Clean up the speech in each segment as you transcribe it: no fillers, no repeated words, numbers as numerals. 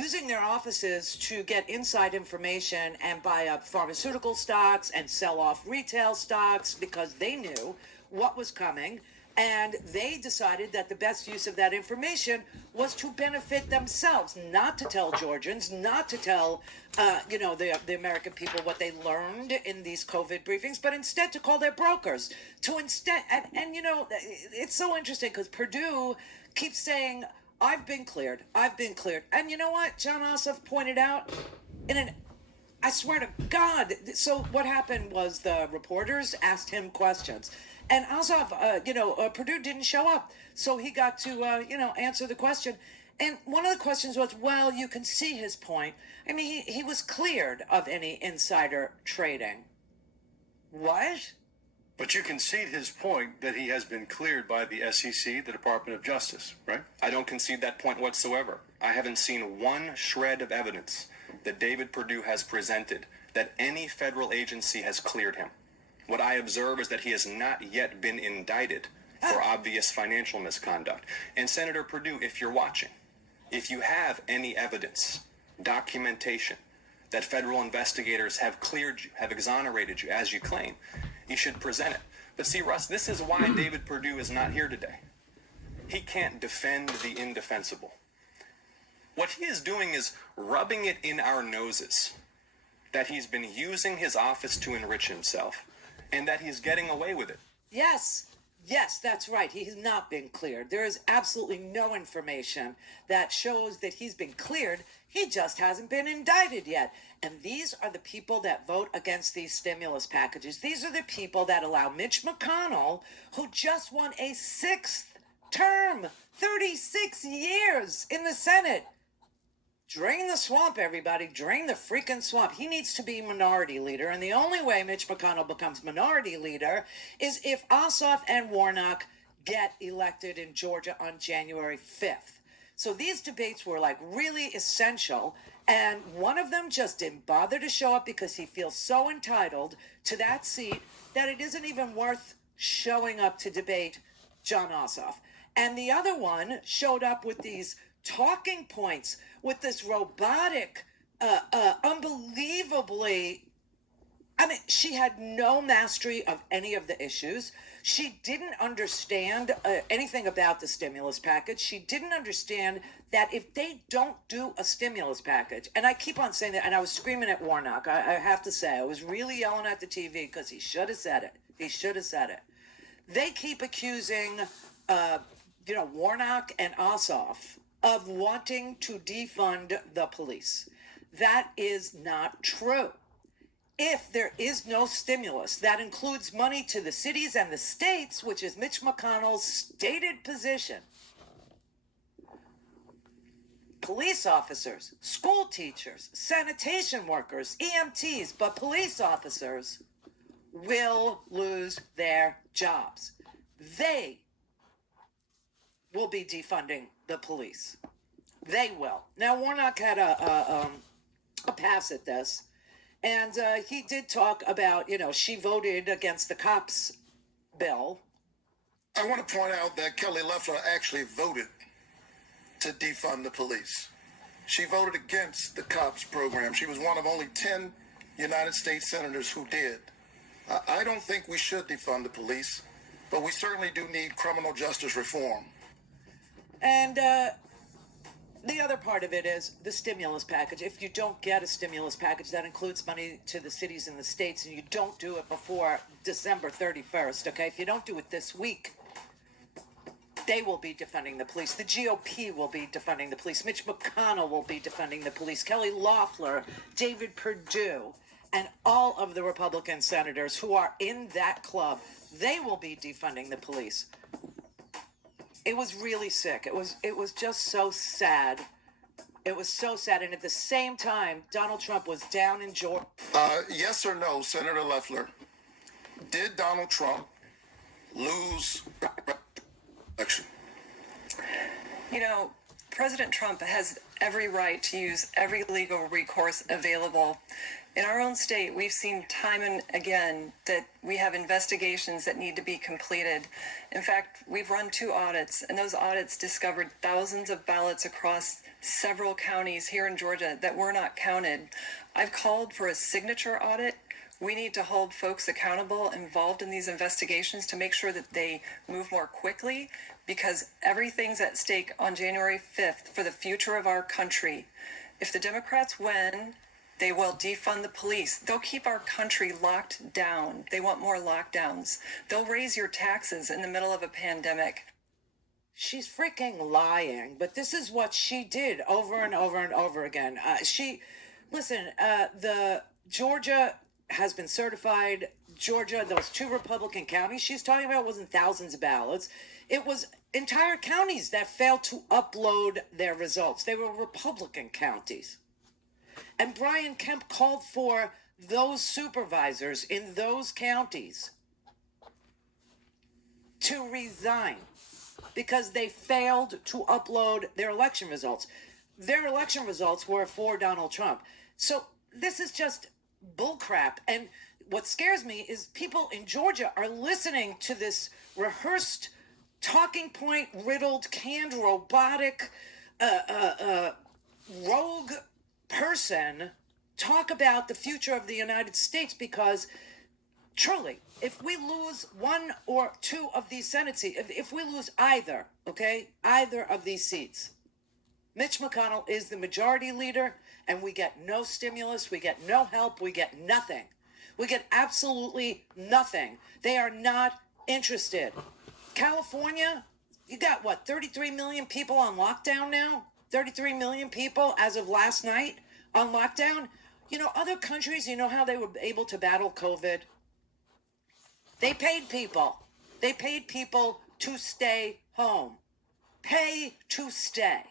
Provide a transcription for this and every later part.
using their offices to get inside information and buy up pharmaceutical stocks and sell off retail stocks because they knew what was coming. And they decided that the best use of that information was to benefit themselves, not to tell Georgians, not to tell, the American people what they learned in these COVID briefings, but instead to call their brokers. It's so interesting because Purdue keeps saying, I've been cleared. And you know what John Ossoff pointed out? I swear to God. So what happened was the reporters asked him questions. And Ossoff, Purdue didn't show up. So he got to, answer the question. And one of the questions was, well, you can see his point. I mean, he was cleared of any insider trading. What? But you concede his point that he has been cleared by the SEC, the Department of Justice, right? I don't concede that point whatsoever. I haven't seen one shred of evidence that David Perdue has presented that any federal agency has cleared him. What I observe is that he has not yet been indicted for obvious financial misconduct. And Senator Perdue, if you're watching, if you have any evidence, documentation, that federal investigators have cleared you, have exonerated you, as you claim, you should present it. But see, Russ, this is why David Perdue is not here today. He can't defend the indefensible. What he is doing is rubbing it in our noses that he's been using his office to enrich himself and that he's getting away with it. Yes, that's right. He has not been cleared. There is absolutely no information that shows that he's been cleared. He just hasn't been indicted yet. And these are the people that vote against these stimulus packages. These are the people that allow Mitch McConnell, who just won a 6th term, 36 years in the Senate. Drain the swamp, everybody. Drain the freaking swamp. He needs to be minority leader. And the only way Mitch McConnell becomes minority leader is if Ossoff and Warnock get elected in Georgia on January 5th. So these debates were like really essential. And one of them just didn't bother to show up because he feels so entitled to that seat that it isn't even worth showing up to debate John Ossoff. And the other one showed up with these talking points, with this robotic, unbelievably, she had no mastery of any of the issues. She didn't understand anything about the stimulus package. She didn't understand that if they don't do a stimulus package, and I keep on saying that, and I was screaming at Warnock, I have to say, I was really yelling at the TV because he should have said it. They keep accusing, Warnock and Ossoff of wanting to defund the police. That is not true. If there is no stimulus, that includes money to the cities and the states, which is Mitch McConnell's stated position. Police officers, school teachers, sanitation workers, EMTs, but police officers will lose their jobs. They will be defunding the police. They will. Now, Warnock had a pass at this, and he did talk about, she voted against the cops bill. I want to point out that Kelly Loeffler actually voted to defund the police. She voted against the cops program. She was one of only 10 United States senators who did. I don't think we should defund the police, but we certainly do need criminal justice reform. And the other part of it is the stimulus package. If you don't get a stimulus package, that includes money to the cities and the states, and you don't do it before December 31st, okay? If you don't do it this week, they will be defunding the police. The GOP will be defunding the police. Mitch McConnell will be defunding the police. Kelly Loeffler, David Perdue, and all of the Republican senators who are in that club, they will be defunding the police. It was really sick. It was just so sad. It was so sad. And at the same time, Donald Trump was down in Georgia. Yes or no, Senator Loeffler, did Donald Trump lose election? President Trump has every right to use every legal recourse available In our own state, we've seen time and again that we have investigations that need to be completed. In fact, we've run 2 audits, and those audits discovered thousands of ballots across several counties here in Georgia that were not counted. I've called for a signature audit. We need to hold folks accountable involved in these investigations to make sure that they move more quickly, because everything's at stake on January 5th for the future of our country. If the Democrats win, they will defund the police. They'll keep our country locked down. They want more lockdowns. They'll raise your taxes in the middle of a pandemic. She's freaking lying, but this is what she did over and over and over again. The Georgia has been certified. Georgia, those 2 Republican counties she's talking about wasn't thousands of ballots. It was entire counties that failed to upload their results. They were Republican counties. And Brian Kemp called for those supervisors in those counties to resign because they failed to upload their election results. Their election results were for Donald Trump. So this is just bullcrap. And what scares me is people in Georgia are listening to this rehearsed, talking point riddled, canned, robotic, rogue person talk about the future of the United States, because truly, if we lose 1 or 2 of these Senate seats, if we lose either of these seats, Mitch McConnell is the majority leader, and we get no stimulus, we get no help, we get nothing. We get absolutely nothing. They are not interested. California, you got 33 million people on lockdown now? 33 million people as of last night on lockdown. Other countries, how they were able to battle COVID? They paid people. They paid people to stay home. Pay to stay.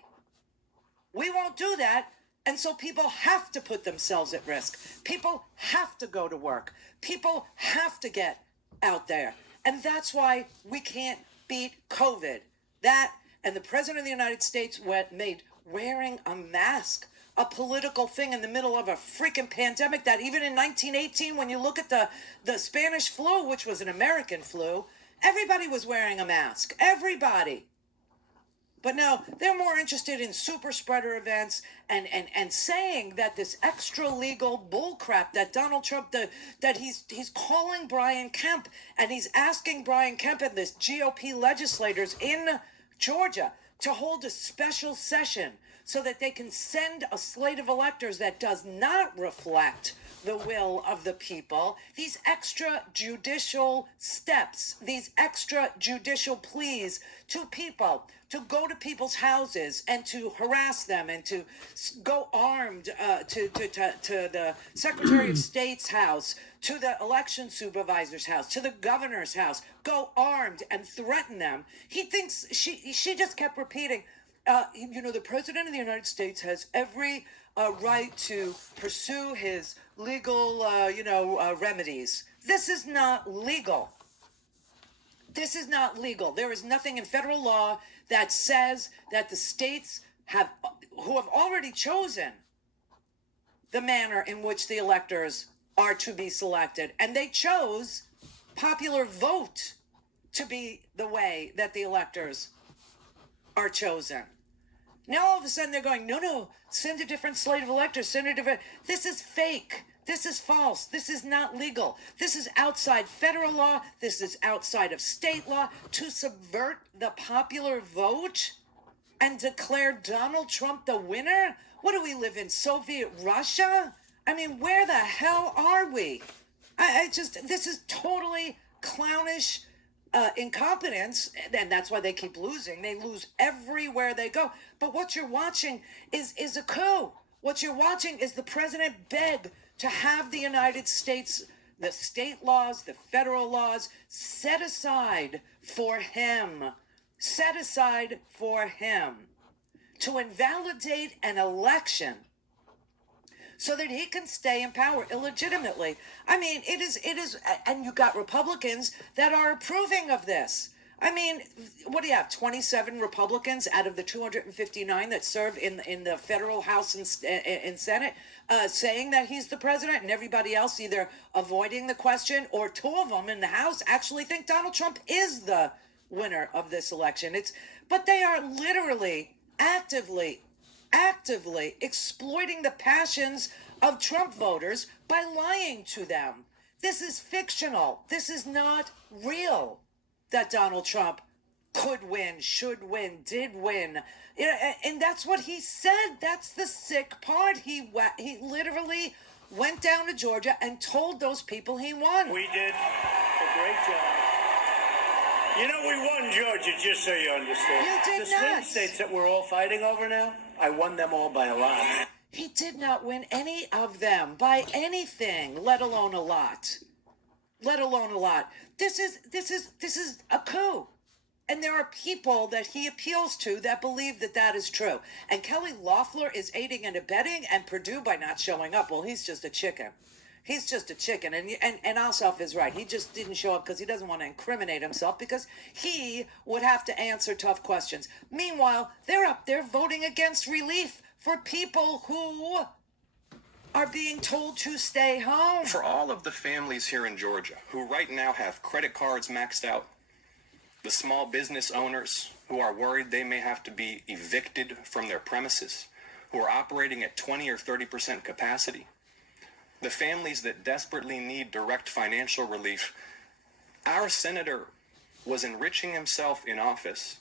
We won't do that, and so people have to put themselves at risk. People have to go to work. People have to get out there. And that's why we can't beat COVID. That, and the President of the United States made wearing a mask a political thing in the middle of a freaking pandemic that even in 1918, when you look at the Spanish flu, which was an American flu, everybody was wearing a mask. Everybody. But no, they're more interested in super spreader events and saying that this extra legal bullcrap that Donald Trump, that he's calling Brian Kemp, and he's asking Brian Kemp and this GOP legislators in Georgia to hold a special session so that they can send a slate of electors that does not reflect the will of the people, these extrajudicial steps, these extrajudicial pleas to people, to go to people's houses and to harass them and to go armed to the Secretary of State's house, to the election supervisor's house, to the governor's house, go armed and threaten them. He thinks, she just kept repeating, the President of the United States has every right to pursue his legal, remedies. This is not legal. This is not legal. There is nothing in federal law that says that the states who have already chosen the manner in which the electors are to be selected, and they chose popular vote to be the way that the electors are chosen. Now all of a sudden they're going, no, send a different slate of electors, this is fake. This is false. This is not legal. This is outside federal law. This is outside of state law. To subvert the popular vote and declare Donald Trump the winner? What do we live in, Soviet Russia? I mean, where the hell are we? This is totally clownish incompetence, and that's why they keep losing. They lose everywhere they go. But what you're watching is a coup. What you're watching is the president beg to have the United States, the state laws, the federal laws, set aside for him, to invalidate an election so that he can stay in power illegitimately. I mean, it is, and you got Republicans that are approving of this. I mean, what do you have? 27 Republicans out of the 259 that serve in the federal House and Senate saying that he's the president, and everybody else either avoiding the question, or two of them in the House actually think Donald Trump is the winner of this election. But they are literally actively exploiting the passions of Trump voters by lying to them. This is fictional. This is not real. That Donald Trump could win, should win, did win. And that's what he said. That's the sick part. He literally went down to Georgia and told those people he won. We did a great job. You know, we won Georgia, just so you understand. You did the not. swing states that we're all fighting over now, I won them all by a lot. He did not win any of them by anything, let alone a lot. Let alone a lot. This is a coup. And there are people that he appeals to that believe that that is true. And Kelly Loeffler is aiding and abetting, and Perdue by not showing up. Well, he's just a chicken. He's just a chicken. And Ossoff is right. He just didn't show up because he doesn't want to incriminate himself, because he would have to answer tough questions. Meanwhile, they're up there voting against relief for people who are being told to stay home. For all of the families here in Georgia who right now have credit cards maxed out, the small business owners who are worried they may have to be evicted from their premises, who are operating at 20 or 30% capacity, the families that desperately need direct financial relief, our senator was enriching himself in office,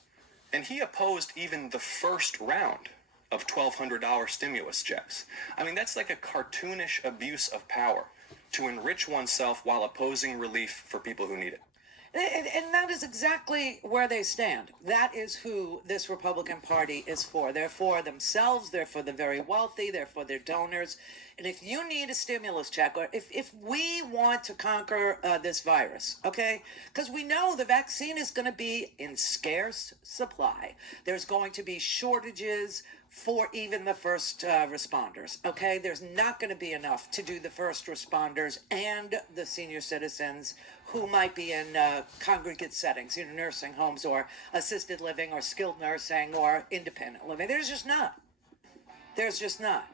and he opposed even the first round of $1,200 stimulus checks. I mean, that's like a cartoonish abuse of power, to enrich oneself while opposing relief for people who need it. And that is exactly where they stand. That is who this Republican Party is for. They're for themselves. They're for the very wealthy. They're for their donors. And if you need a stimulus check, or if we want to conquer this virus, okay, because we know the vaccine is going to be in scarce supply. There's going to be shortages for even the first responders, okay? There's not going to be enough to do the first responders and the senior citizens who might be in congregate settings, nursing homes or assisted living or skilled nursing or independent living. There's just not. There's just not.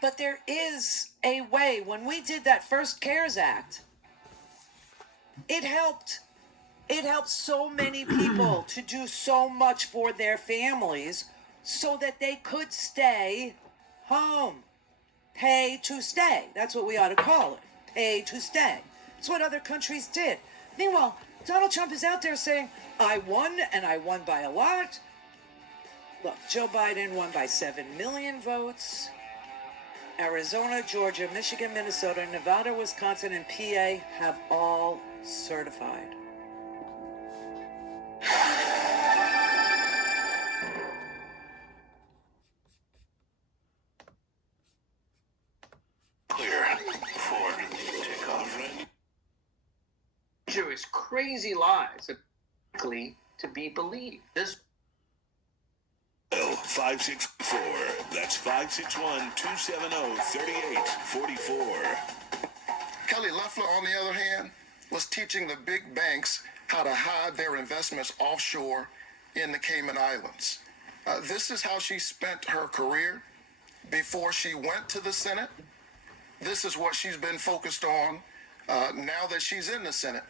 But there is a way. When we did that first CARES Act, it helped so many people to do so much for their families so that they could stay home. Pay to stay. That's what we ought to call it. Pay to stay. That's what other countries did. Meanwhile, Donald Trump is out there saying, I won, and I won by a lot. Look, Joe Biden won by 7 million votes. Arizona, Georgia, Michigan, Minnesota, Nevada, Wisconsin, and PA have all certified. Clear for takeoff. Is crazy lies likely to be believed. This 564. That's 561-270-3844. Kelly Loeffler, on the other hand, was teaching the big banks how to hide their investments offshore in the Cayman Islands. This is how she spent her career before she went to the Senate. This is what she's been focused on now that she's in the Senate.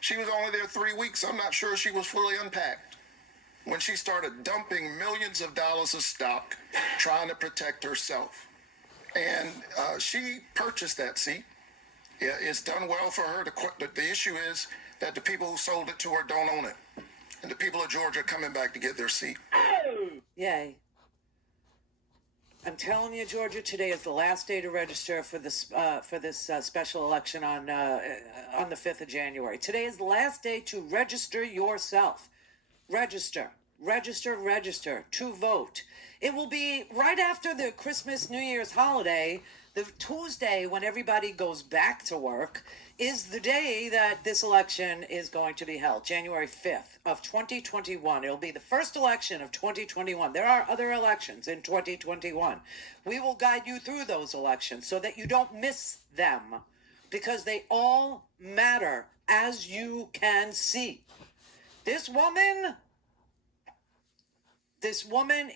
She was only there 3 weeks. I'm not sure she was fully unpacked when she started dumping millions of dollars of stock trying to protect herself. And she purchased that seat. Yeah, it's done well for her. The issue is that the people who sold it to her don't own it. And the people of Georgia are coming back to get their seat. Yay. I'm telling you, Georgia, today is the last day to register for this special election on the 5th of January. Today is the last day to register yourself. Register to vote. It will be right after the Christmas, New Year's holiday. The Tuesday when everybody goes back to work is the day that this election is going to be held, January 5th of 2021. It'll be the first election of 2021. There are other elections in 2021. We will guide you through those elections so that you don't miss them, because they all matter as you can see. This woman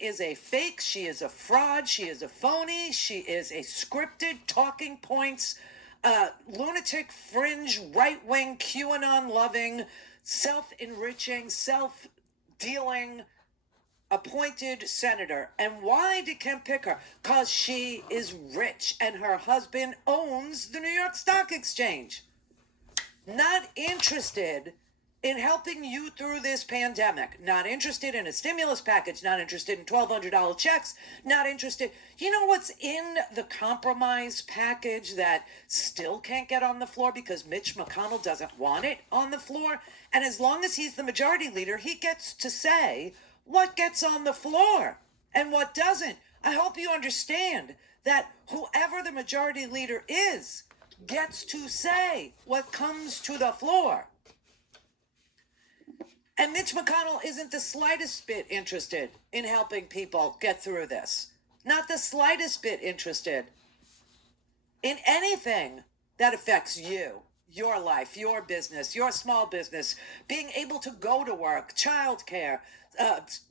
is a fake. She is a fraud. She is a phony. She is a scripted talking points, lunatic, fringe, right-wing, QAnon-loving, self-enriching, self-dealing appointed senator. And why did Kemp pick her? Because she is rich and her husband owns the New York Stock Exchange. Not interested in helping you through this pandemic. Not interested in a stimulus package. Not interested in $1,200 checks. Not interested. You know what's in the compromise package that still can't get on the floor because Mitch McConnell doesn't want it on the floor? And as long as he's the majority leader, he gets to say what gets on the floor and what doesn't. I hope you understand that whoever the majority leader is gets to say what comes to the floor. And Mitch McConnell isn't the slightest bit interested in helping people get through this. Not the slightest bit interested in anything that affects you, your life, your business, your small business, being able to go to work, childcare,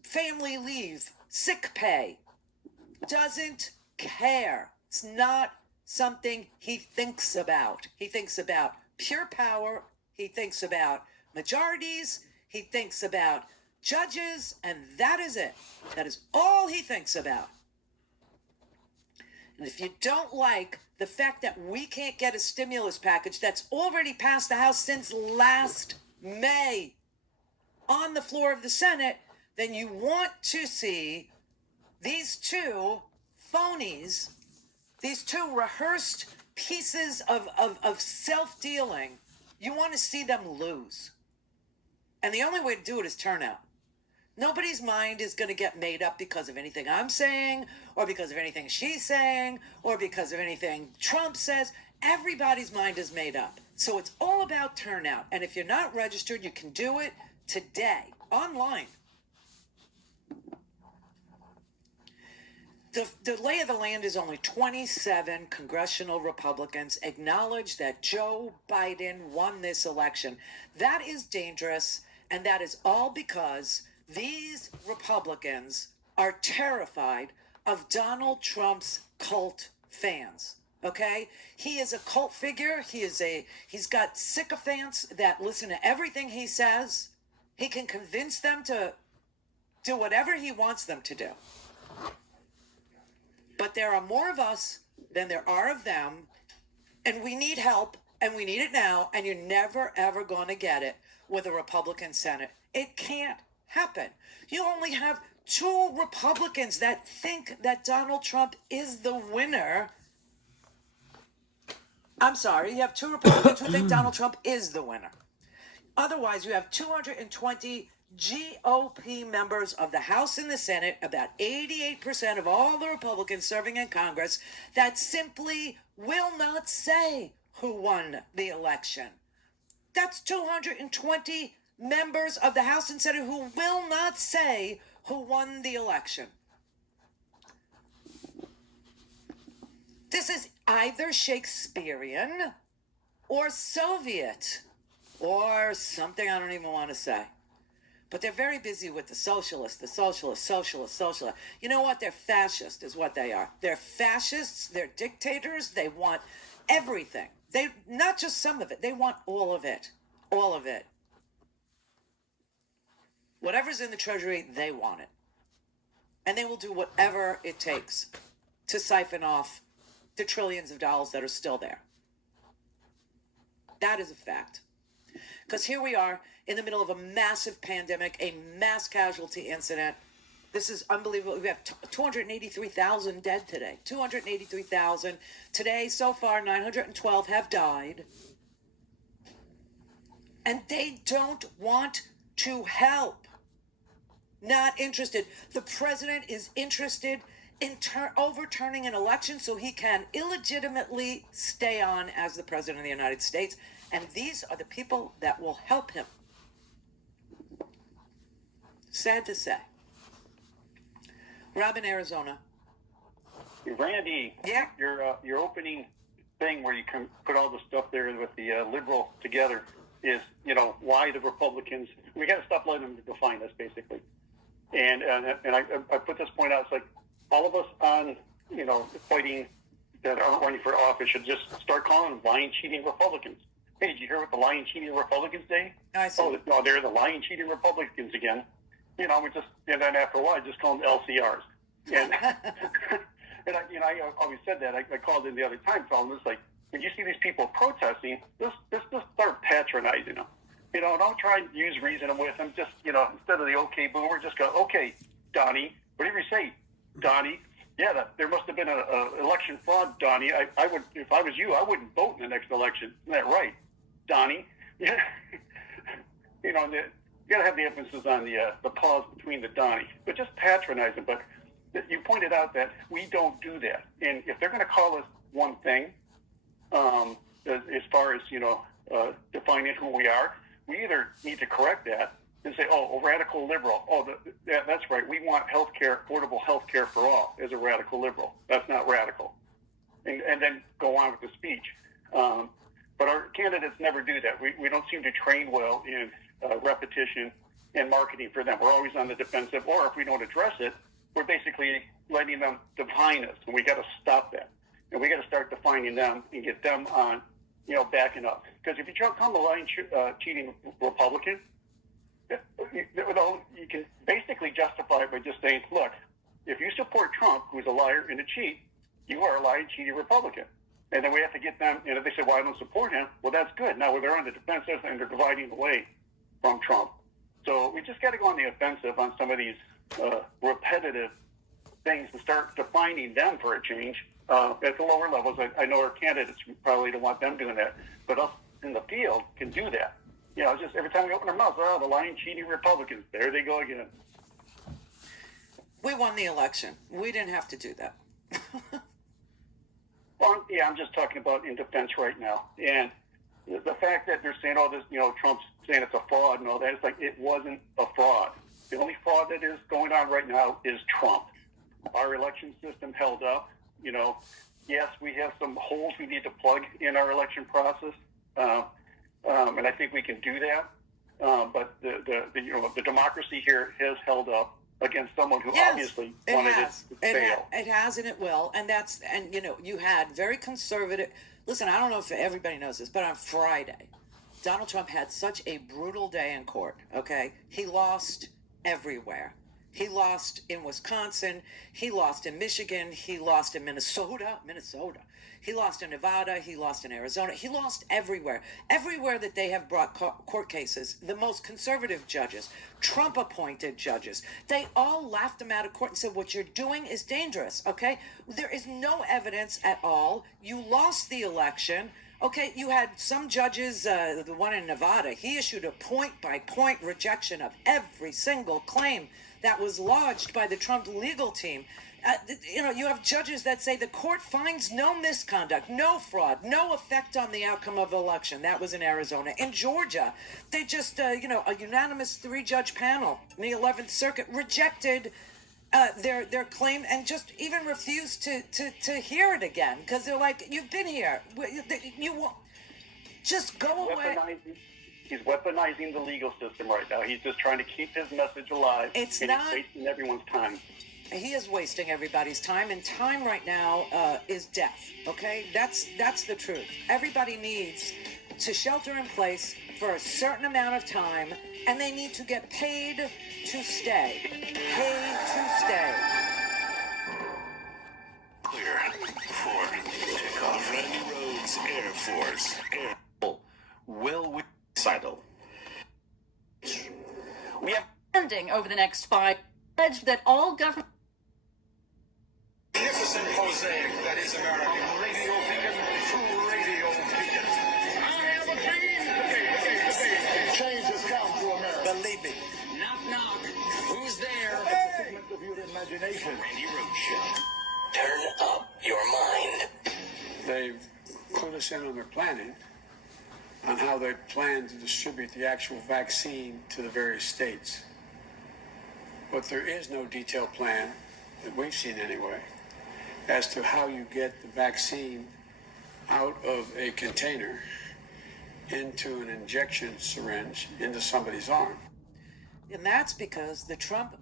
family leave, sick pay. Doesn't care. It's not something he thinks about. He thinks about pure power. He thinks about majorities. He thinks about judges, and that is it. That is all he thinks about. And if you don't like the fact that we can't get a stimulus package that's already passed the House since last May on the floor of the Senate, then you want to see these two phonies, these two rehearsed pieces of self-dealing, you want to see them lose. And the only way to do it is turnout. Nobody's mind is going to get made up because of anything I'm saying, or because of anything she's saying, or because of anything Trump says. Everybody's mind is made up. So it's all about turnout. And if you're not registered, you can do it today, online. The lay of the land is only 27 congressional Republicans acknowledge that Joe Biden won this election. That is dangerous, and that is all because these Republicans are terrified of Donald Trump's cult fans. Okay? He is a cult figure. He's got sycophants that listen to everything he says. He can convince them to do whatever he wants them to do. But there are more of us than there are of them, and we need help, and we need it now, and you're never, ever going to get it with a Republican Senate. It can't happen. You only have 2 Republicans that think that Donald Trump is the winner. I'm sorry, you have 2 Republicans who think Donald Trump is the winner. Otherwise, you have 220 GOP members of the House and the Senate, about 88% of all the Republicans serving in Congress, that simply will not say who won the election. That's 220 members of the House and Senate who will not say who won the election. This is either Shakespearean or Soviet or something I don't even want to say. But they're very busy with the socialists. You know what? They're fascist is what they are. They're fascists. They're dictators. They want everything. They not just some of it. They want all of it. All of it. Whatever's in the Treasury, they want it. And they will do whatever it takes to siphon off the trillions of dollars that are still there. That is a fact. Because here we are in the middle of a massive pandemic, a mass casualty incident. This is unbelievable. We have 283,000 dead today. 283,000. Today, so far, 912 have died. And they don't want to help. Not interested. The president is interested in overturning an election so he can illegitimately stay on as the president of the United States. And these are the people that will help him. Sad to say. Rob in Arizona. Randy, Yeah. your opening thing where you can put all the stuff there with the liberal together, is, why the Republicans, we got to stop letting them define us, basically. And I put this point out, it's like all of us on, fighting that aren't running for office should just start calling them lying, cheating Republicans. Hey, did you hear what the lying, cheating Republicans say? I see. Oh, they're the lying, cheating Republicans again. And then after a while, I just call them LCRs. And, I always said that. I called in the other time, telling them, it's like, when you see these people protesting, just start patronizing them. Don't try and use reason with them. Just, instead of the okay boomer, just go, okay, Donnie, whatever you say, Donnie. Yeah, there must have been an election fraud, Donnie. I would, if I was you, I wouldn't vote in the next election. Isn't that right, Donnie? Yeah. You got to have the emphasis on the pause between the Donnie, but just patronize them. But you pointed out that we don't do that. And if they're going to call us one thing, as far as, defining who we are, we either need to correct that and say, oh, a radical liberal. Oh, that's right. We want healthcare, affordable healthcare for all as a radical liberal. That's not radical. And then go on with the speech. But our candidates never do that. We don't seem to train well in repetition and marketing for them. We're always on the defensive, or if we don't address it, we're basically letting them define us, and we got to stop that. And we got to start defining them and get them on, backing up. Because if you come a lying, cheating Republican, you can basically justify it by just saying, look, if you support Trump, who's a liar and a cheat, you are a lying, cheating Republican. And then we have to get them, and if they say, well, I don't support him, well, that's good. Now they're on the defensive and they're dividing away from Trump. So we just got to go on the offensive on some of these repetitive things and start defining them for a change at the lower levels. I know our candidates probably don't want them doing that, but us in the field can do that. Just every time we open our mouths, the lying, cheating Republicans, there they go again. We won the election. We didn't have to do that. Well, yeah, I'm just talking about in defense right now. And the fact that they're saying, Trump's saying it's a fraud and all that, it's like it wasn't a fraud. The only fraud that is going on right now is Trump. Our election system held up. Yes, we have some holes we need to plug in our election process, and I think we can do that. But the democracy here has held up against someone who obviously wanted it to fail. It has, and it will. And you had very conservative. Listen, I don't know if everybody knows this, but on Friday, Donald Trump had such a brutal day in court. Okay, he lost everywhere. He lost in Wisconsin. He lost in Michigan. He lost in Minnesota. He lost in Nevada. He lost in Arizona. He lost everywhere. Everywhere that they have brought court cases, the most conservative judges, Trump-appointed judges, they all laughed him out of court and said, what you're doing is dangerous, okay? There is no evidence at all. You lost the election. Okay, you had some judges, the one in Nevada, he issued a point-by-point rejection of every single claim that was lodged by the Trump legal team. You have judges that say the court finds no misconduct, no fraud, no effect on the outcome of the election. That was in Arizona. In Georgia, they just, a unanimous 3-judge panel in the 11th Circuit rejected their claim and just even refused to hear it again because they're like, you've been here. You won't. Just go away. He's weaponizing the legal system right now. He's just trying to keep his message alive. He's wasting everyone's time. He is wasting everybody's time, and time right now is death, okay? That's the truth. Everybody needs to shelter in place for a certain amount of time, and they need to get paid to stay. Paid to stay. Clear for takeoff. Randy Rhodes Air Force. Will we settle? We have funding over the next 5 pledged that all government. Magnificent mosaic that is America. Radio beacon, true radio beacon. I have a dream. Change has come to America. Believe it. Knock, knock. Who's there? Hey. It's a figment of your imagination. Randy Rhodes Show. Turn up your mind. They've clued us in on their planning on how they plan to distribute the actual vaccine to the various states. But there is no detailed plan, that we've seen anyway, as to how you get the vaccine out of a container into an injection syringe into somebody's arm. And that's because the Trump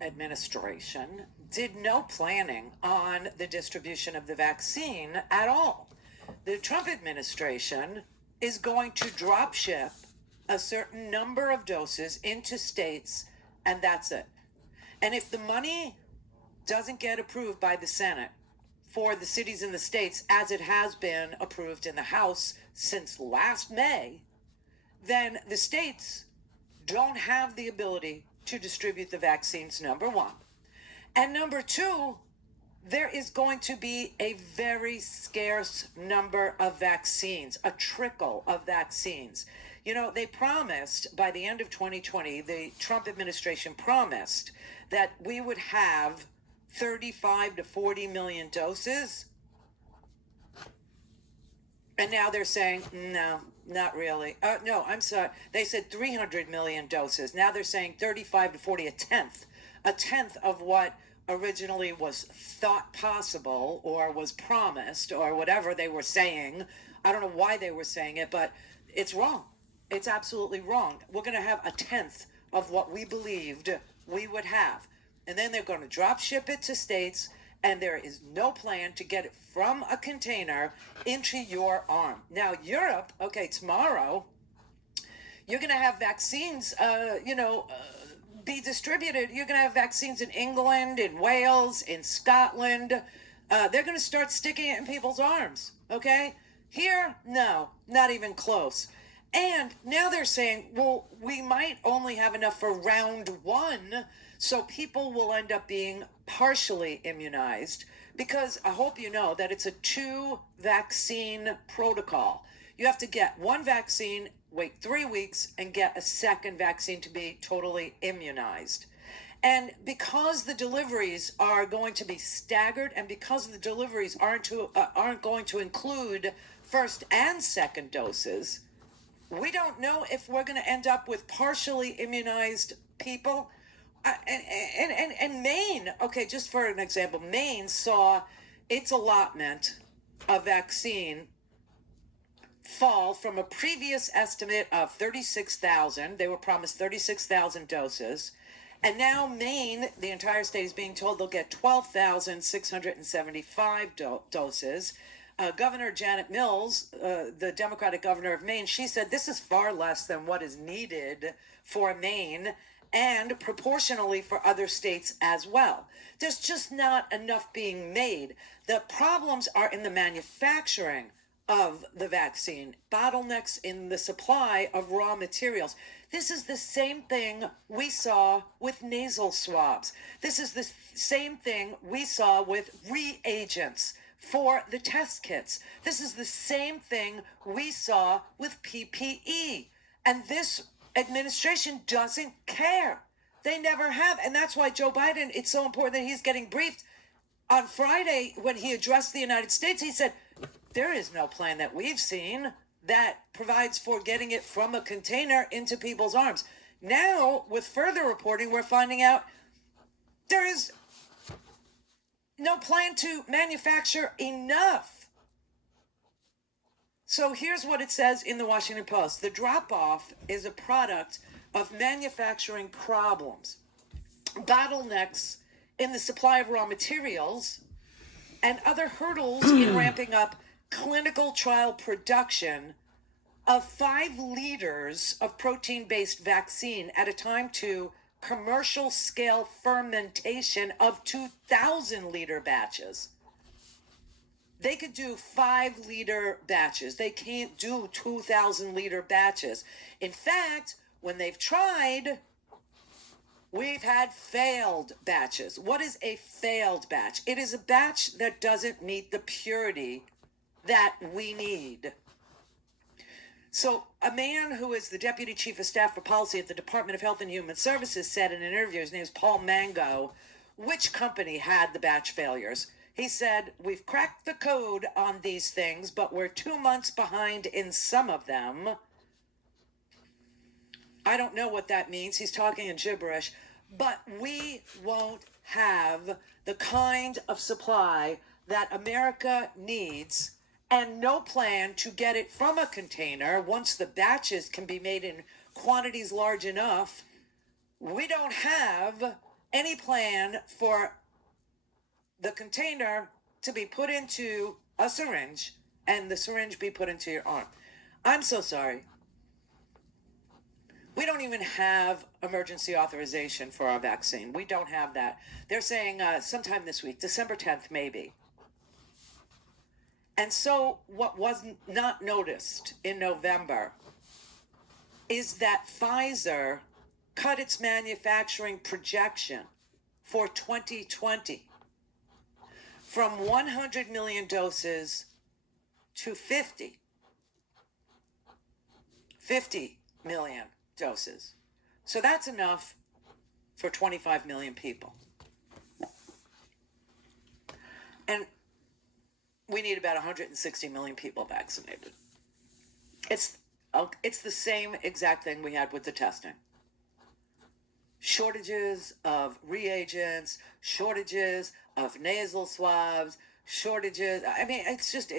administration did no planning on the distribution of the vaccine at all. The Trump administration is going to drop ship a certain number of doses into states, and that's it. And if the money doesn't get approved by the Senate for the cities and the states, as it has been approved in the House since last May, then the states don't have the ability to distribute the vaccines, number one. And number two, there is going to be a very scarce number of vaccines, a trickle of vaccines. You know, they promised by the end of 2020, the Trump administration promised that we would have 35 to 40 million doses. And now they're saying, no, not really. No, I'm sorry. They said 300 million doses. Now they're saying 35 to 40, a tenth of what originally was thought possible or was promised or whatever they were saying. I don't know why they were saying it, but it's wrong. It's absolutely wrong. We're going to have a tenth of what we believed we would have. And then they're going to drop ship it to states, and there is no plan to get it from a container into your arm. Now, Europe, okay, tomorrow, you're going to have vaccines, be distributed. You're going to have vaccines in England, in Wales, in Scotland. They're going to start sticking it in people's arms, okay? Here, no, not even close. And now they're saying, well, we might only have enough for round one, so people will end up being partially immunized, because I hope you know that it's a 2-vaccine protocol. You have to get one vaccine, wait 3 weeks, and get a second vaccine to be totally immunized. And because the deliveries are going to be staggered, and because the deliveries aren't going to include first and second doses, we don't know if we're going to end up with partially immunized people. And Maine, okay, just for an example, Maine saw its allotment of vaccine fall from a previous estimate of 36,000. They were promised 36,000 doses. And now Maine, the entire state, is being told they'll get 12,675 doses. Governor Janet Mills, the Democratic governor of Maine, she said this is far less than what is needed for Maine and proportionally for other states as well. There's just not enough being made. The problems are in the manufacturing of the vaccine, bottlenecks in the supply of raw materials. This is the same thing we saw with nasal swabs. This is the same thing we saw with reagents for the test kits. This is the same thing we saw with PPE. And this administration doesn't care. They never have. And that's why Joe Biden, it's so important that he's getting briefed. On Friday, when he addressed the United States, he said, there is no plan that we've seen that provides for getting it from a container into people's arms. Now, with further reporting, we're finding out there is no plan to manufacture enough. So here's what it says in the Washington Post. The drop-off is a product of manufacturing problems, bottlenecks in the supply of raw materials, and other hurdles in ramping up clinical trial production of 5 liters of protein-based vaccine at a time to commercial scale fermentation of 2,000-liter batches. They could do 5-liter batches. They can't do 2,000-liter batches. In fact, when they've tried, we've had failed batches. What is a failed batch? It is a batch that doesn't meet the purity that we need. So a man who is the Deputy Chief of Staff for Policy at the Department of Health and Human Services said in an interview, his name is Paul Mango, which company had the batch failures. He said, we've cracked the code on these things, but we're 2 months behind in some of them. I don't know what that means. He's talking in gibberish. But we won't have the kind of supply that America needs and no plan to get it from a container once the batches can be made in quantities large enough. We don't have any plan for the container to be put into a syringe and the syringe be put into your arm. I'm so sorry. We don't even have emergency authorization for our vaccine. We don't have that. They're saying sometime this week, December 10th, maybe. And so what was not noticed in November is that Pfizer cut its manufacturing projection for 2020 from 100 million doses to 50 million doses. So that's enough for 25 million people. And we need about 160 million people vaccinated. It's the same exact thing we had with the testing. Shortages of reagents, shortages of nasal swabs, shortages. I mean, it's just,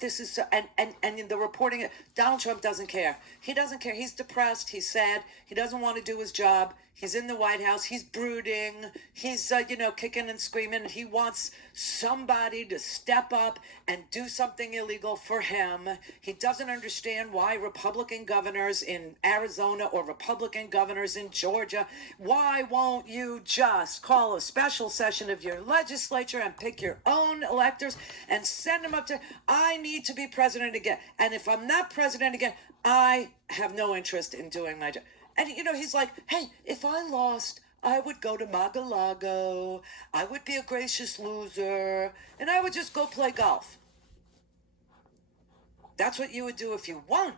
this is, and the reporting, Donald Trump doesn't care. He doesn't care. He's depressed. He's sad. He doesn't want to do his job. He's in the White House. He's brooding. He's, kicking and screaming. He wants somebody to step up and do something illegal for him. He doesn't understand why Republican governors in Arizona or Republican governors in Georgia, why won't you just call a special session of your legislature and pick your own electors and send them up to, I need to be president again. And if I'm not president again, I have no interest in doing my job. And, he's like, hey, if I lost, I would go to Mar-a-Lago, I would be a gracious loser, and I would just go play golf. That's what you would do if you won.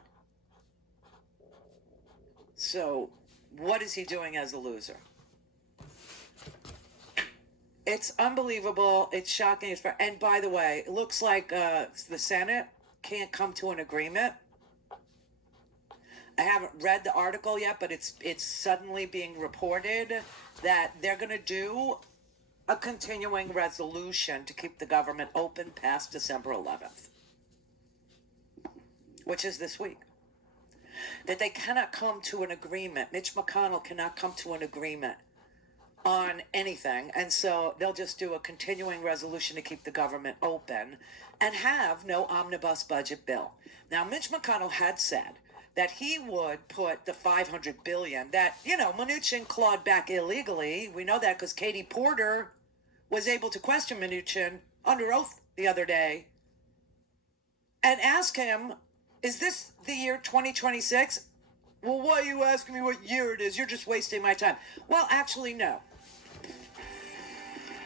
So, what is he doing as a loser? It's unbelievable. It's shocking. And by the way, it looks like the Senate can't come to an agreement. I haven't read the article yet, but it's suddenly being reported that they're going to do a continuing resolution to keep the government open past December 11th, which is this week. That they cannot come to an agreement. Mitch McConnell cannot come to an agreement on anything, and so they'll just do a continuing resolution to keep the government open and have no omnibus budget bill. Now, Mitch McConnell had said that he would put the $500 billion that, Mnuchin clawed back illegally. We know that because Katie Porter was able to question Mnuchin under oath the other day and ask him, is this the year 2026? Well, why are you asking me what year it is? You're just wasting my time. Well, actually, no.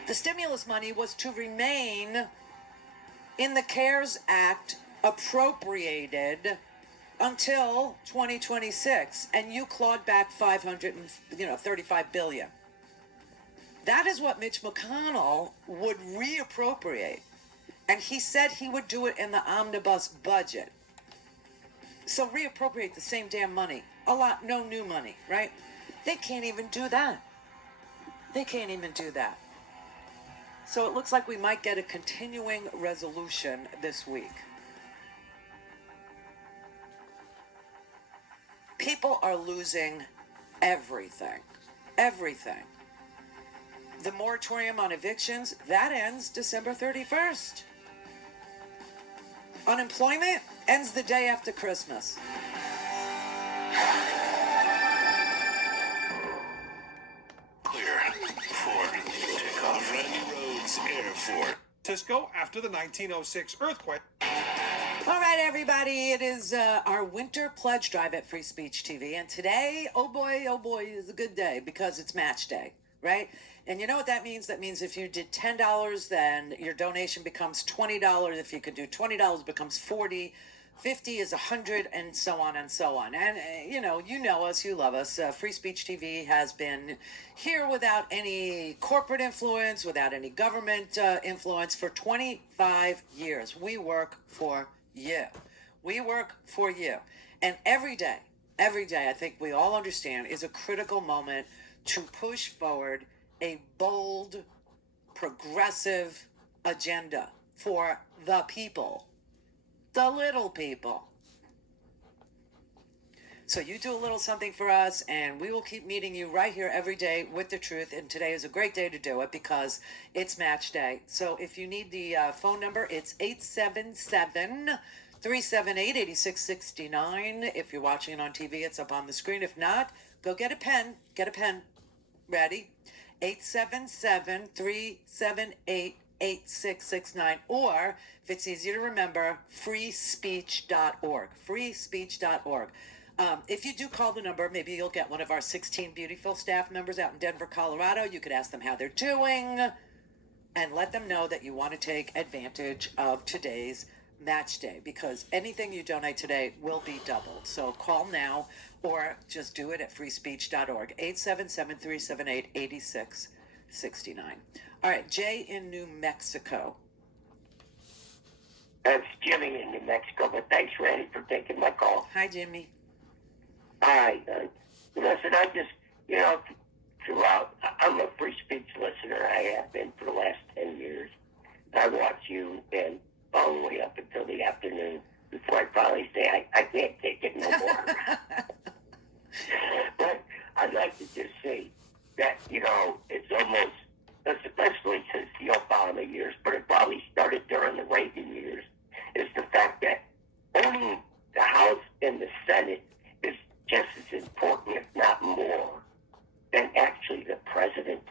The stimulus money was to remain in the CARES Act appropriated until 2026, and you clawed back $35 billion. That is what Mitch McConnell would reappropriate, and he said he would do it in the omnibus budget. So reappropriate the same damn money, no new money, right? They can't even do that. So it looks like we might get a continuing resolution this week. People are losing everything. The moratorium on evictions, that ends December 31st. Unemployment ends the day after Christmas. Clear for takeoff. Randy Rhodes Air Force. Cisco after the 1906 earthquake. All right, everybody, it is our winter pledge drive at Free Speech TV. And today, oh boy, is a good day because it's match day, right? And you know what that means? That means if you did $10, then your donation becomes $20. If you could do $20, it becomes $40. 50 is 100, and so on and so on. And, you know us, you love us. Free Speech TV has been here without any corporate influence, without any government influence for 25 years. We work for you. And every day, I think we all understand, is a critical moment to push forward a bold, progressive agenda for the people. the little people. So you do a little something for us, and we will keep meeting you right here every day with the truth. And today is a great day to do it because it's match day. So if you need the phone number, it's 877-378-8669. If you're watching it on TV, it's up on the screen. If not, go get a pen. Get a pen. Ready? 877-378-8669. Or, if it's easy to remember, freespeech.org. Freespeech.org. If you do call the number, maybe you'll get one of our 16 beautiful staff members out in Denver, Colorado. You could ask them how they're doing and let them know that you want to take advantage of today's match day, because anything you donate today will be doubled. So call now or just do it at freespeech.org. 877-378-8669. All right, Jay in New Mexico. That's Jimmy in New Mexico, but thanks, Randy, for taking my call. Hi, Jimmy. Hi. Listen, I just, throughout, I'm a free speech listener. I have been for the last 10 years. I watch you and all the way up until the afternoon before I finally say, I can't take it no more. But I'd like to just say that, it's almost, especially since the Obama years, but it probably started during the Reagan years, is the fact that owning the House and the Senate is just as important, if not more, than actually the president.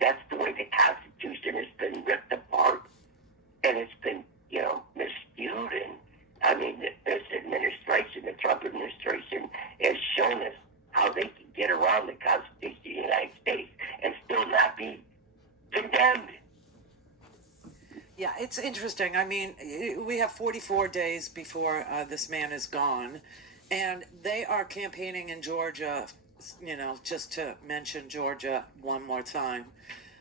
That's the way the Constitution has been ripped apart, and it's been, misviewed. And I mean, this administration, the Trump administration, has shown us how they can get around the Constitution of the United States and still not be condemned. Yeah, it's interesting. I mean, we have 44 days before this man is gone, and they are campaigning in Georgia, just to mention Georgia one more time.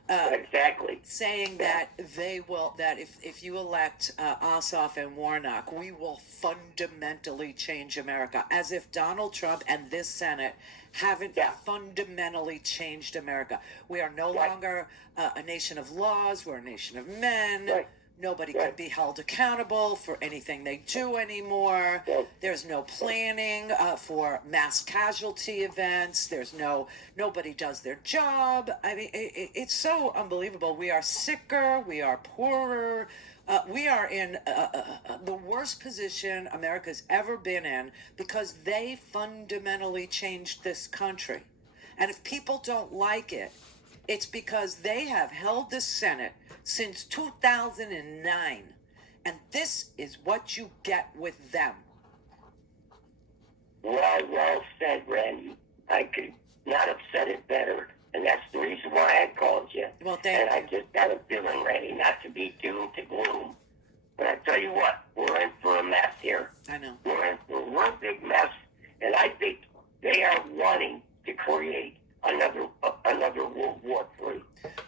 Exactly. Saying that that if you elect Ossoff and Warnock, we will fundamentally change America. As if Donald Trump and this Senate haven't fundamentally changed America. We are no longer a nation of laws. We're a nation of men. Right. Nobody can be held accountable for anything they do anymore. There's no planning for mass casualty events. Nobody does their job. I mean, it's so unbelievable. We are sicker. We are poorer. We are in the worst position America's ever been in because they fundamentally changed this country. And if people don't like it, it's because they have held the Senate since 2009. And this is what you get with them. Well said, Randy. I could not have said it better. And that's the reason why I called you. Well, thank you. I just got a feeling, Randy, not to be doom to gloom. But I tell you what, we're in for a mess here. I know. We're in for one big mess. And I think they are wanting to create another World War III.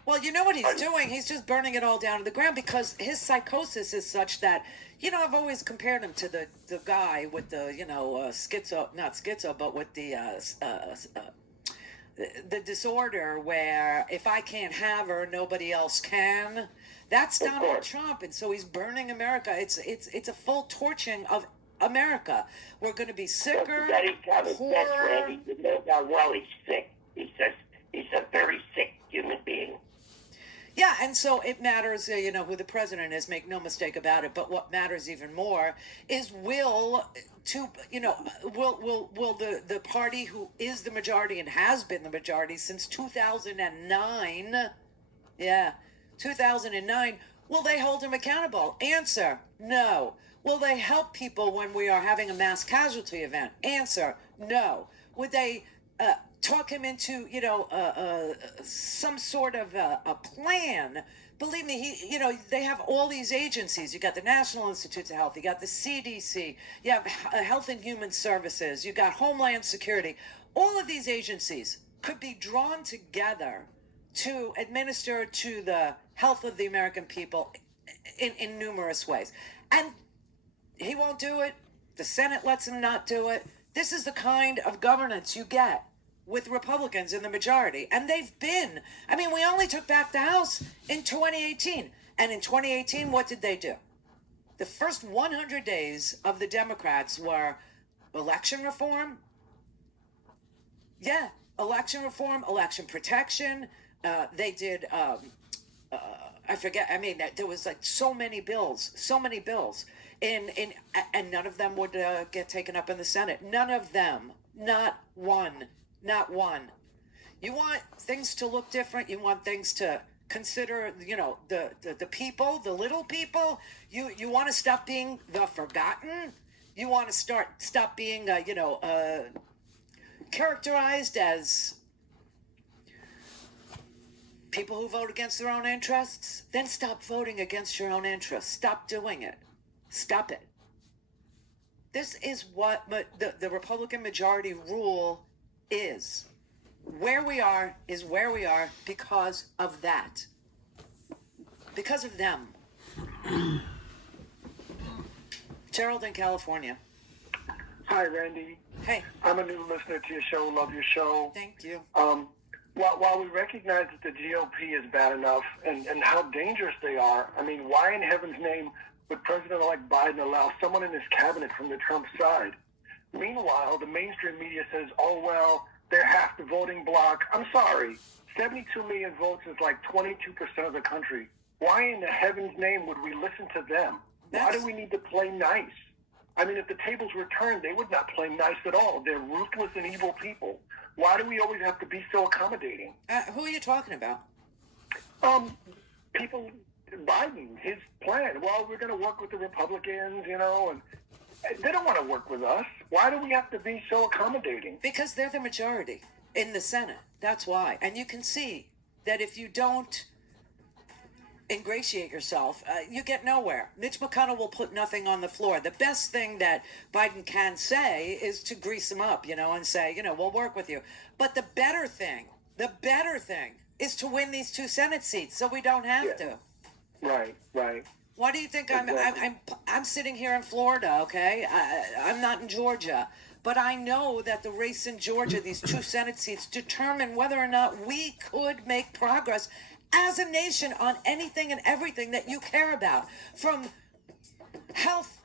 Well, you know what he's doing? He's just burning it all down to the ground because his psychosis is such that, I've always compared him to the guy with the, not schizo, but with the disorder where if I can't have her, nobody else can. That's Donald Trump, and so he's burning America. It's a full torching of America. We're going to be sicker, poorer. Randy, you know how well he's sick. He says he's a very sick human being. Yeah, and so it matters, who the president is, make no mistake about it. But what matters even more is will the party who is the majority and has been the majority since 2009, 2009, will they hold him accountable? Answer, no. Will they help people when we are having a mass casualty event? Answer, no. Would they talk him into, some sort of a plan? Believe me, they have all these agencies. You got the National Institutes of Health, you got the CDC, you have Health and Human Services, you got Homeland Security. All of these agencies could be drawn together to administer to the health of the American people in numerous ways. And he won't do it. The Senate lets him not do it. This is the kind of governance you get with Republicans in the majority. And they've been. I mean, we only took back the House in 2018. And in 2018, what did they do? The first 100 days of the Democrats were election reform. Yeah, election reform, election protection. They did, I forget, I mean, there was like so many bills. And none of them would get taken up in the Senate. None of them. Not one. Not one. You want things to look different. You want things to consider, the people, the little people. You want to stop being the forgotten. You want to stop being, characterized as people who vote against their own interests. Then stop voting against your own interests. Stop doing it. Stop it. This is what the Republican majority rule is. Where we are is where we are because of that. Because of them. Gerald in California. Hi, Randy. Hey. I'm a new listener to your show. Love your show. Thank you. While we recognize that the GOP is bad enough and how dangerous they are, I mean, why in heaven's name would President-elect Biden allow someone in his cabinet from the Trump side? Meanwhile, the mainstream media says, oh, well, they're half the voting bloc. I'm sorry. 72 million votes is like 22% of the country. Why in the heaven's name would we listen to them? Why do we need to play nice? I mean, if the tables were turned, they would not play nice at all. They're ruthless and evil people. Why do we always have to be so accommodating? Who are you talking about? People, Biden, his plan. Well, we're going to work with the Republicans, and they don't want to work with us. Why do we have to be so accommodating? Because they're the majority in the Senate. That's why. And you can see that if you don't ingratiate yourself, you get nowhere. Mitch McConnell will put nothing on the floor. The best thing that Biden can say is to grease him up, and say, we'll work with you. But the better thing is to win these 2 Senate seats so we don't have to. Right. Why do you think I'm sitting here in Florida, okay? I'm not in Georgia. But I know that the race in Georgia, these 2 Senate seats, determine whether or not we could make progress as a nation on anything and everything that you care about, from health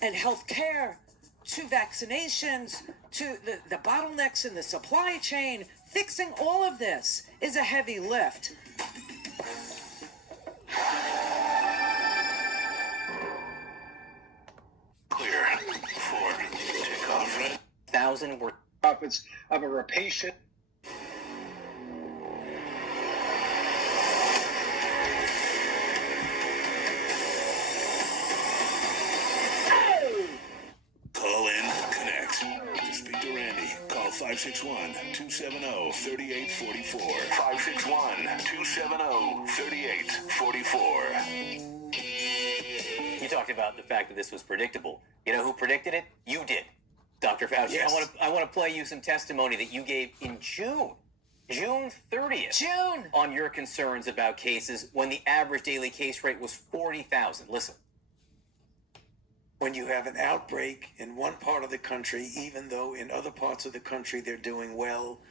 and health care to vaccinations to the bottlenecks in the supply chain. Fixing all of this is a heavy lift. Clear for takeoff. 1,000 were profits of a rapacious. Call in, connect. To speak to Randy, call 561-270-3844. 561-270-3844. You talked about the fact that this was predictable. You know who predicted it? You did, Dr. Fauci. Yes. I want to play you some testimony that you gave in June 30th. On your concerns about cases when the average daily case rate was 40,000. Listen. When you have an outbreak in one part of the country, even though in other parts of the country they're doing well,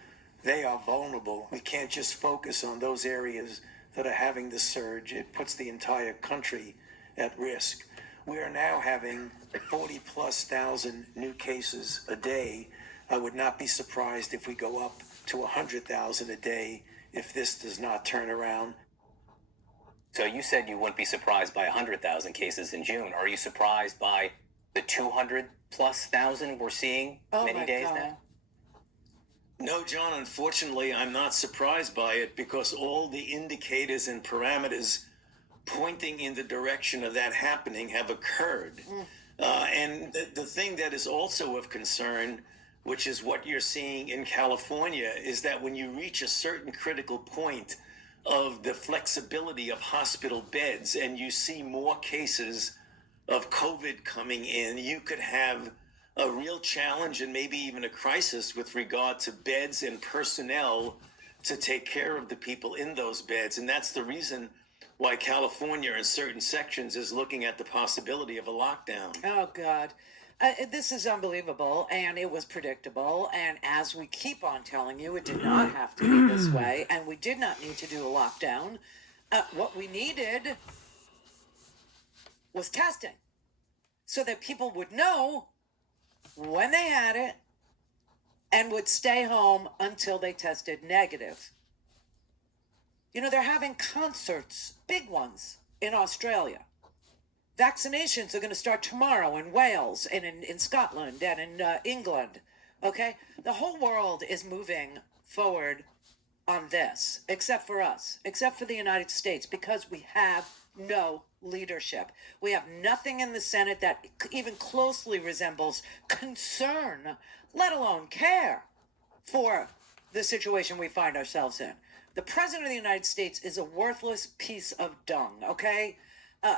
they are vulnerable. We can't just focus on those areas that are having the surge. It puts the entire country at risk. We are now having 40,000+ new cases a day. I would not be surprised if we go up to 100,000 a day if this does not turn around. So you said you wouldn't be surprised by 100,000 cases in June. Are you surprised by the 200,000+ we're seeing many days now? No, John, unfortunately, I'm not surprised by it because all the indicators and parameters pointing in the direction of that happening have occurred. And the thing that is also of concern, which is what you're seeing in California, is that when you reach a certain critical point of the flexibility of hospital beds and you see more cases of COVID coming in, you could have a real challenge and maybe even a crisis with regard to beds and personnel to take care of the people in those beds. And that's the reason why California in certain sections is looking at the possibility of a lockdown. Oh, God. This is unbelievable, and it was predictable, and as we keep on telling you, it did not have to be this way, and we did not need to do a lockdown. What we needed was testing. so that people would know when they had it and would stay home until they tested negative. You know, they're having concerts, big ones, in Australia. Vaccinations are going to start tomorrow in Wales and in Scotland and in England. Okay? The whole world is moving forward on this, except for us, except for the United States, because we have no leadership. We have nothing in the Senate that even closely resembles concern, let alone care for the situation we find ourselves in. The President of the United States is a worthless piece of dung, okay?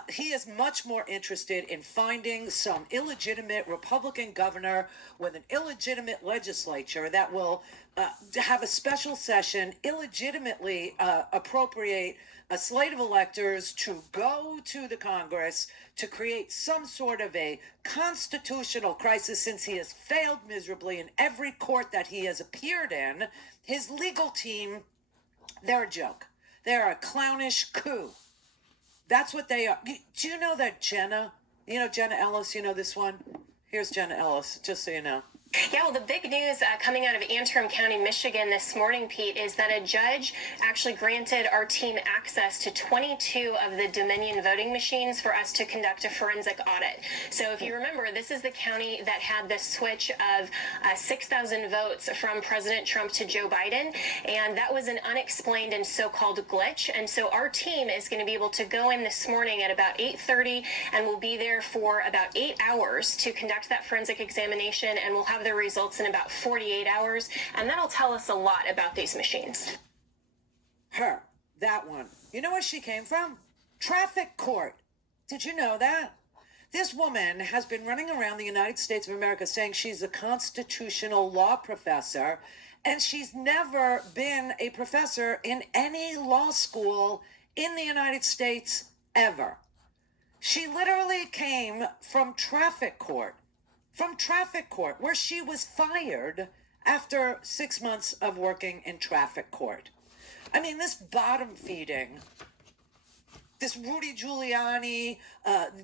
He is much more interested in finding some illegitimate Republican governor with an illegitimate legislature that will have a special session, illegitimately appropriate a slate of electors to go to the Congress to create some sort of a constitutional crisis, since he has failed miserably in every court that he has appeared in. His legal team, they're a joke. They're a clownish coup. That's what they are. Do you know that Jenna, Jenna Ellis, you know this one? Here's Jenna Ellis, just so you know. Yeah, well, the big news coming out of Antrim County, Michigan this morning, Pete, is that a judge actually granted our team access to 22 of the Dominion voting machines for us to conduct a forensic audit. So if you remember, this is the county that had the switch of 6,000 votes from President Trump to Joe Biden, and that was an unexplained and so-called glitch. And so our team is going to be able to go in this morning at about 8:30, and we'll be there for about 8 hours to conduct that forensic examination, and we'll have the results in about 48 hours, and that'll tell us a lot about these machines. Her, that one. You know where she came from? Traffic court. Did you know that? This woman has been running around the United States of America saying she's a constitutional law professor, and she's never been a professor in any law school in the United States ever. She literally came from traffic court. Where she was fired after 6 months of working in traffic court. I mean, this bottom feeding, this Rudy Giuliani,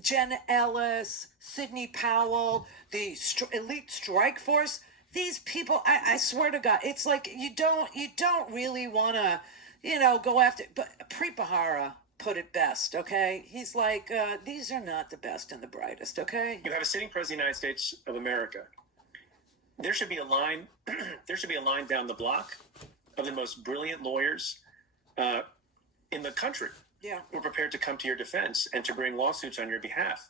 Jen Ellis, Sidney Powell, the elite strike force, these people, I swear to God, it's like you don't really want to, go after, but Pripahara put it best, okay? He's like, these are not the best and the brightest, okay? You have a sitting president of the United States of America. There should be a line. There should be a line down the block of the most brilliant lawyers in the country. Yeah. Who are prepared to come to your defense and to bring lawsuits on your behalf.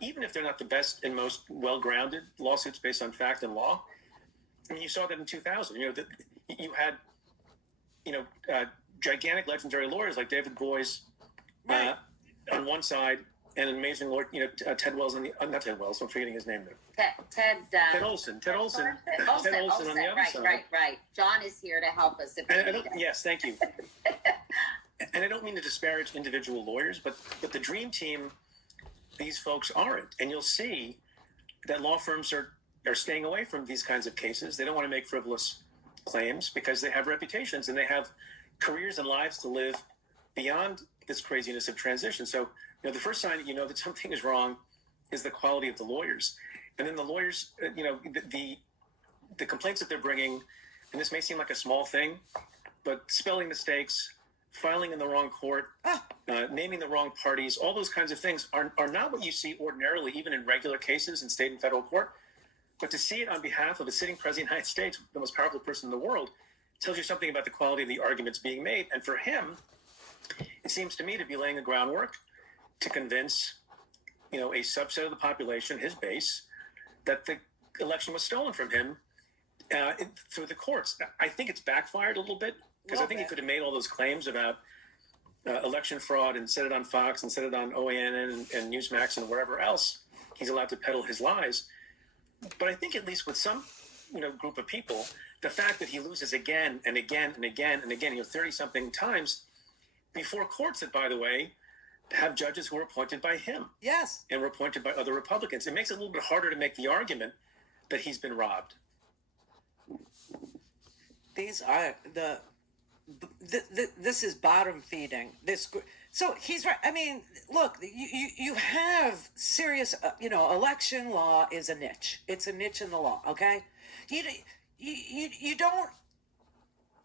Even if they're not the best and most well-grounded lawsuits based on fact and law. I mean, you saw that in 2000. You had, gigantic legendary lawyers like David Boies on one side, and an amazing lawyer, Ted Wells not Ted Wells, I'm forgetting his name there. Ted Olson. Ted Olson on the other side. Right. John is here to help us. Yes, thank you. And I don't mean to disparage individual lawyers, but the dream team, these folks aren't. And you'll see that law firms are staying away from these kinds of cases. They don't want to make frivolous claims because they have reputations and they have careers and lives to live beyond this craziness of transition. So, the first sign that you know that something is wrong is the quality of the lawyers. And then the lawyers, the complaints that they're bringing, and this may seem like a small thing, but spelling mistakes, filing in the wrong court, naming the wrong parties, all those kinds of things are not what you see ordinarily, even in regular cases in state and federal court. But to see it on behalf of a sitting president of the United States, the most powerful person in the world, tells you something about the quality of the arguments being made. And for him, it seems to me to be laying the groundwork to convince, a subset of the population, his base, that the election was stolen from him through the courts. I think it's backfired a little bit, because I think he could have made all those claims about election fraud and said it on Fox and said it on OANN and Newsmax and wherever else he's allowed to peddle his lies. But I think at least with some, group of people, the fact that he loses again and again and again and again, 30-something times before courts that, by the way, have judges who are appointed by him. Yes. And were appointed by other Republicans. It makes it a little bit harder to make the argument that he's been robbed. These are this is bottom feeding. So he's right. I mean, look, you have serious, election law is a niche. It's a niche in the law, okay? You don't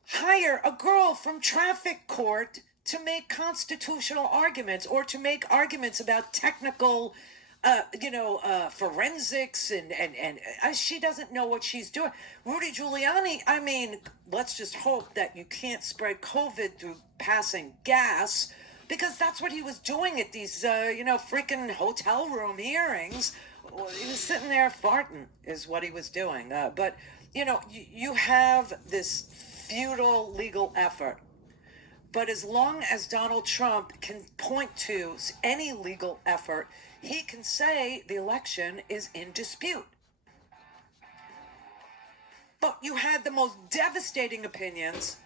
hire a girl from traffic court to make constitutional arguments or to make arguments about technical, forensics and she doesn't know what she's doing. Rudy Giuliani, I mean, let's just hope that you can't spread COVID through passing gas, because that's what he was doing at these, freaking hotel room hearings. He was sitting there farting is what he was doing. But, you have this futile legal effort. But as long as Donald Trump can point to any legal effort, he can say the election is in dispute. But you had the most devastating opinions,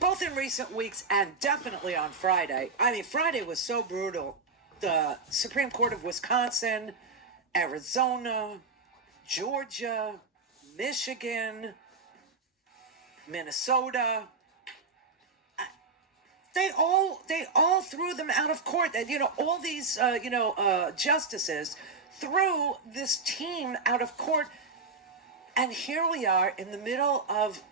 both in recent weeks and definitely on Friday. I mean, Friday was so brutal. The Supreme Court of Wisconsin, Arizona, Georgia, Michigan, Minnesota, they all threw them out of court. All these justices threw this team out of court, and here we are in the middle of,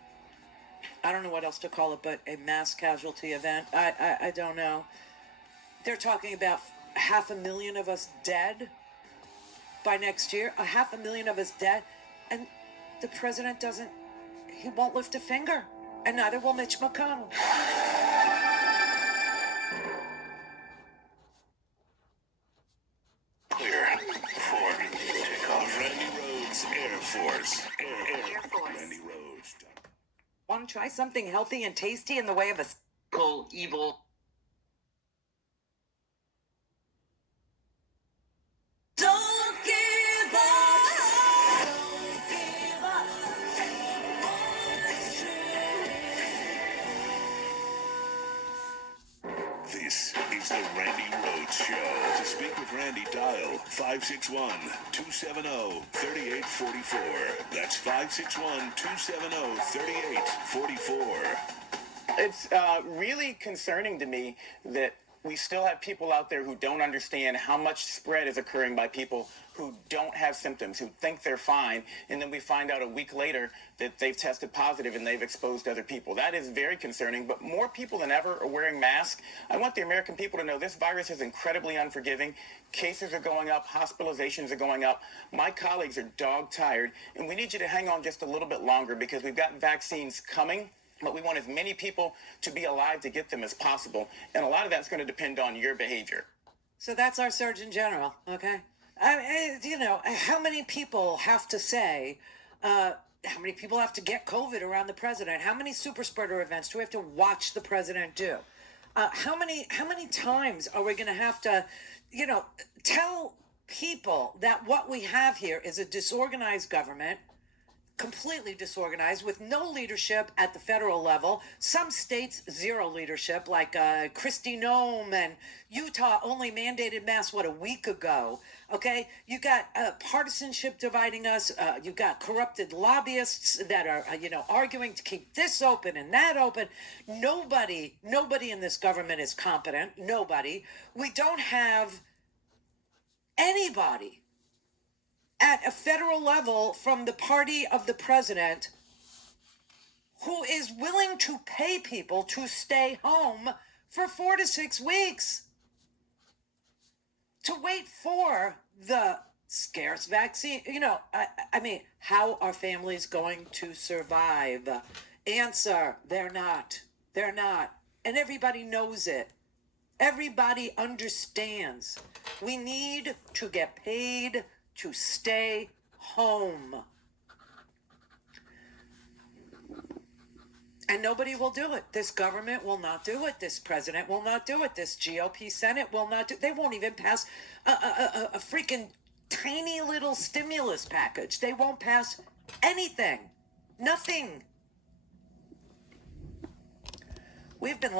I don't know what else to call it, but a mass casualty event. I don't know. They're talking about 500,000 of us dead by next year. 500,000 of us dead, and the president he won't lift a finger, and neither will Mitch McConnell. Clear for takeoff. Randy Rhodes Air Force. Air Force. Randy Rhodes. Want to try something healthy and tasty in the way of a evil. Don't give up. Don't give up. This is the Randy Rhodes Show. To speak with Randy, dial 561-270-3844. That's 561-270-3844. It's really concerning to me that we still have people out there who don't understand how much spread is occurring by people who don't have symptoms, who think they're fine, and then we find out a week later that they've tested positive and they've exposed other people. That is very concerning, but more people than ever are wearing masks. I want the American people to know this virus is incredibly unforgiving. Cases are going up, hospitalizations are going up. My colleagues are dog-tired, and we need you to hang on just a little bit longer because we've got vaccines coming. But we want as many people to be alive to get them as possible. And a lot of that's going to depend on your behavior. So that's our Surgeon General, okay? How many people have to say, how many people have to get COVID around the president? How many super spreader events do we have to watch the president do? How many times are we going to have to, tell people that what we have here is a disorganized government, completely disorganized, with no leadership at the federal level. Some states, zero leadership, like Kristi Noem and Utah only mandated masks, a week ago. Okay, you got partisanship dividing us. You got corrupted lobbyists that are, arguing to keep this open and that open. Nobody in this government is competent. Nobody. We don't have anybody at a federal level from the party of the president who is willing to pay people to stay home for 4 to 6 weeks to wait for the scarce vaccine. How are families going to survive? Answer, they're not. They're not. And everybody knows it. Everybody understands. We need to get paid to stay home. And nobody will do it. This government will not do it. This president will not do it. This GOP Senate will not do it. They won't even pass a freaking tiny little stimulus package. They won't pass anything. Nothing. We've been